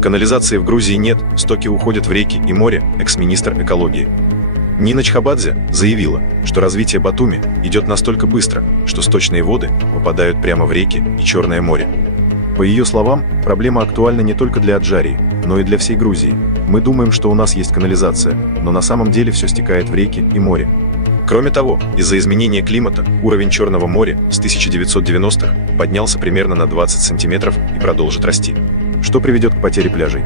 Канализации в Грузии нет, стоки уходят в реки и море, экс-министр экологии. Нина Чхабадзе заявила, что развитие Батуми идет настолько быстро, что сточные воды попадают прямо в реки и Черное море. По ее словам, проблема актуальна не только для Аджарии, но и для всей Грузии. Мы думаем, что у нас есть канализация, но на самом деле все стекает в реки и море. Кроме того, из-за изменения климата уровень Черного моря с 1990-х поднялся примерно на 20 сантиметров и продолжит расти, что приведет к потере пляжей.